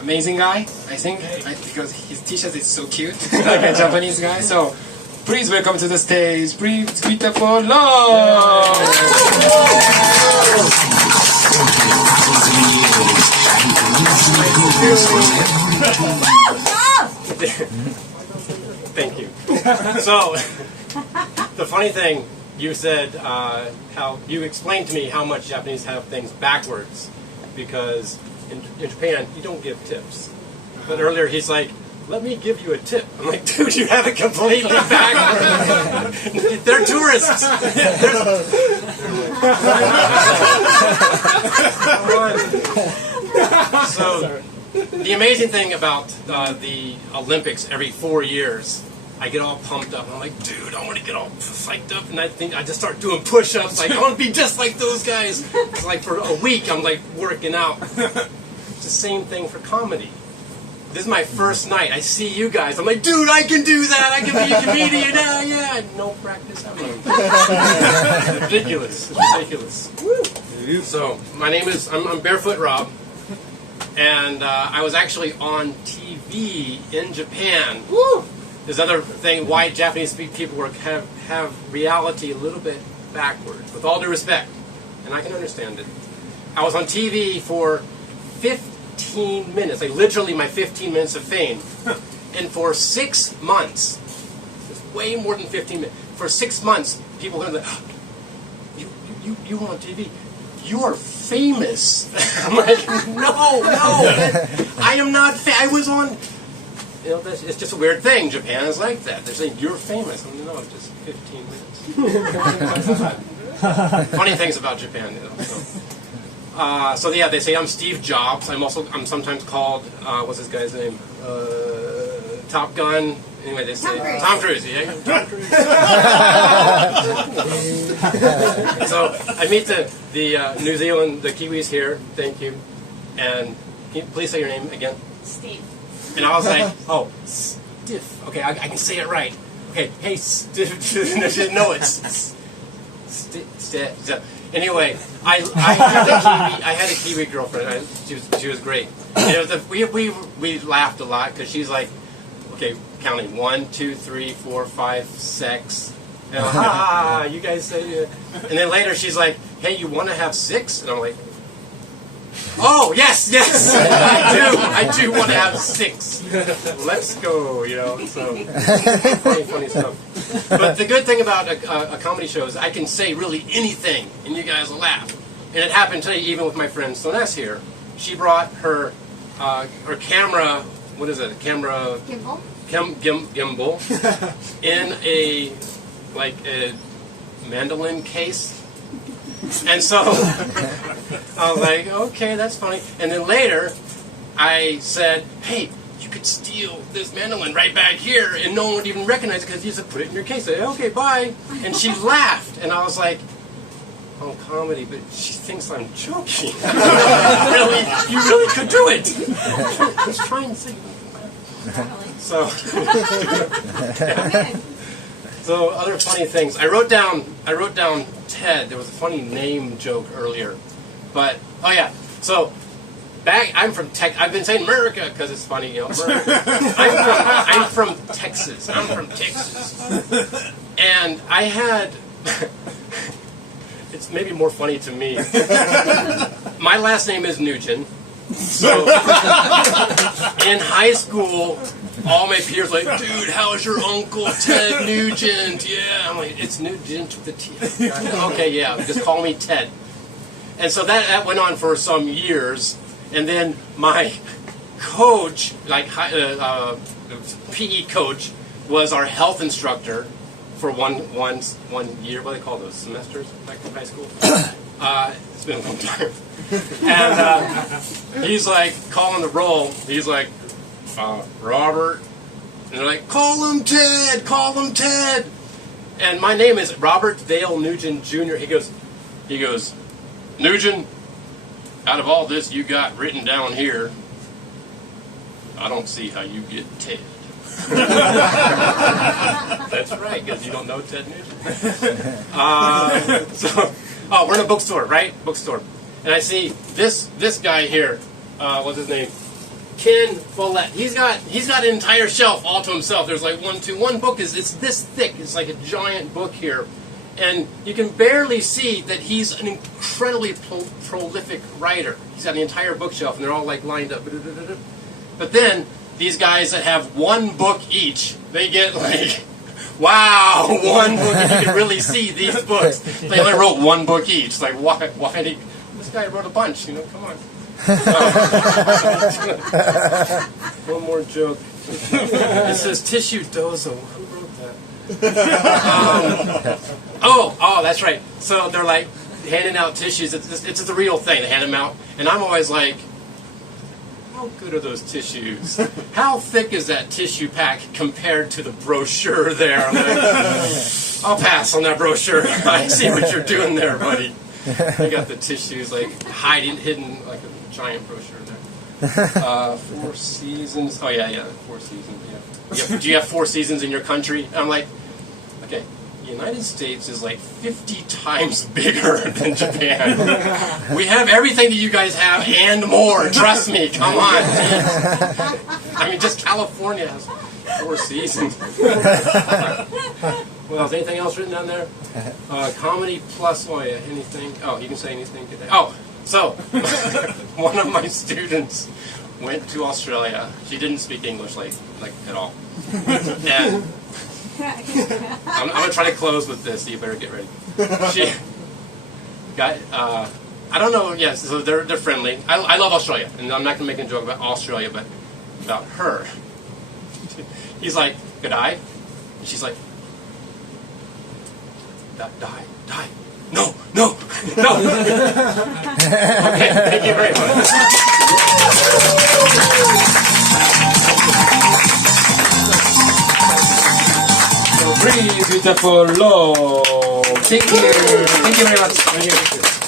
amazing guy, I think, because his t-shirt is so cute, like a Japanese guy. So please welcome to the stage, please give it up for love. Thank you. So, the funny thing, you said how you explained to me how much Japanese have things backwards, because in Japan you don't give tips. But earlier he's like, "Let me give you a tip." I'm like, "Dude, you have it completely backwards. They're tourists." So, the amazing thing about the Olympics every 4 years, I get all pumped up. I'm like, dude, I want to get all psyched up, and I think I just start doing push-ups. Like, I want to be just like those guys. It's like for a week, I'm like working out. It's the same thing for comedy. This is my first night. I see you guys. I'm like, dude, I can do that. I can be a comedian. Yeah. No practice. It's ridiculous. It's ridiculous. So, my name is, I'm Barefoot Rob. And I was actually on TV in Japan. Woo! There's another thing why Japanese people have reality a little bit backwards, with all due respect, and I can understand it. I was on TV for 15 minutes, like literally my 15 minutes of fame, and for 6 months, it's way more than 15 minutes. For 6 months, people were like, "You were on TV. You are famous." I'm like, no, I am not. I was on. You know, it's just a weird thing. Japan is like that. They're saying you're famous. I'm like, no, just 15 minutes. Funny things about Japan, you know. So yeah, they say I'm Steve Jobs. I'm sometimes called what's this guy's name? Top Gun. Anyway, they say Tom Cruise. Yeah, Tom Cruise. So I meet the New Zealand, the Kiwis here. Thank you. And can you please say your name again? Steve. And I was like, oh, stiff. Okay, I can say it right. Okay, hey, stiff. No, it's stiff. Anyway, I had a Kiwi girlfriend. She was great. And it was we laughed a lot because she's like, okay, counting 1, 2, 3, 4, 5, 6. And you guys say. And then later she's like, hey, you want to have 6? And I'm like, oh, yes, I do want to have 6. Let's go, you know. So funny stuff. But the good thing about a comedy show is I can say really anything, and you guys will laugh. And it happened today, even with my friend Soness here. She brought her camera. What is it? Camera Gimbal. Gimbal in a mandolin case. And so I was like, okay, that's funny. And then later, I said, hey, you could steal this mandolin right back here, and no one would even recognize it because you just put it in your case. I said, okay, bye. And she laughed, and I was like, oh, comedy, but she thinks I'm joking. You really could do it. I was trying to say. So other funny things. I wrote down Ted. There was a funny name joke earlier, but oh yeah. So I'm from Texas. I've been saying America because it's funny, you know. I'm from Texas. I'm from Texas, and I had. It's maybe more funny to me. My last name is Nugent. So in high school, all my peers were like, dude, how's your uncle Ted Nugent? Yeah, I'm like, it's Nugent with a T. Okay, yeah, just call me Ted. And so that went on for some years, and then my coach, PE coach, was our health instructor for one year. What do they call those, semesters back in high school? It's been a long time. And he's like calling the roll. He's like, Robert. And they're like, call him Ted, call him Ted. And my name is Robert Vale Nugent Jr. He goes, Nugent, out of all this you got written down here, I don't see how you get Ted. That's right, because you don't know Ted Nugent. We're in a bookstore, right? Bookstore. And I see this guy here, what's his name? Ken Follett. He's got an entire shelf all to himself. There's like one book it's this thick. It's like a giant book here. And you can barely see that he's an incredibly prolific writer. He's got the entire bookshelf, and they're all like lined up. But then these guys that have one book each, they get like, wow, one book. And you can really see these books. They only wrote one book each. Like, why did this guy wrote a bunch? Come on. One more joke. It says tissue dozo. Who wrote that? Oh, that's right. So they're like handing out tissues. It's the real thing. They hand them out, and I'm always like, how good are those tissues? How thick is that tissue pack compared to the brochure there? I'm like, I'll pass on that brochure. I see what you're doing there, buddy. They got the tissues like hidden like a giant brochure there. 4 seasons. Oh yeah, 4 seasons. Yeah. Do you have 4 seasons in your country? And I'm like, okay, the United States is like 50 times bigger than Japan. We have everything that you guys have and more. Trust me. Come on. I mean, just California has 4 seasons. Well, is anything else written down there? Comedy plus, anything? Oh, you can say anything today. Oh, so, one of my students went to Australia. She didn't speak English, like at all. And I'm going to try to close with this, so you better get ready. She got, I don't know, yes, so they're friendly. I love Australia, and I'm not going to make a joke about Australia, but about her. He's like, good eye. And she's like, die. No. Okay, thank you very much. Beautiful love. Thank you very much.